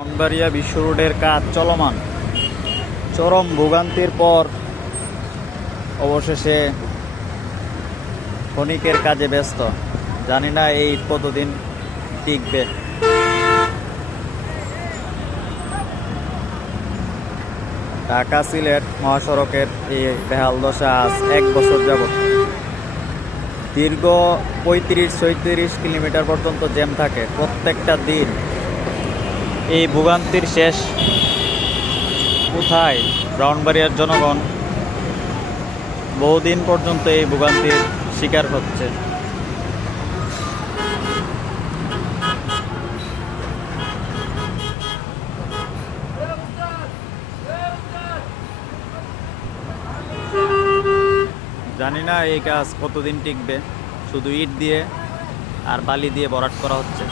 ব্রাহ্মণবাড়িয়া বিশ্ব রোডের কাজ চলমান। চরম ভোগান্তির পর অবশেষে ক্ষণিকের কাজে ব্যস্ত। জানি না এই কতদিন টিকবে। ঢাকা সিলেট মহাসড়কের এই বেহাল দশা আজ 1 বছর যাবত। দীর্ঘ 35-36 কিলোমিটার পর্যন্ত জ্যাম থাকে প্রত্যেকটা দিন। এই ভোগান্তির শেষ কোথায়? ব্রাহ্মণবাড়িয়ার জনগণ বহুদিন পর্যন্ত এই ভোগান্তির শিকার হচ্ছে। জানি না এই কাজ কতদিন টিকবে। শুধু ইট দিয়ে আর বালি দিয়ে ভরাট করা হচ্ছে।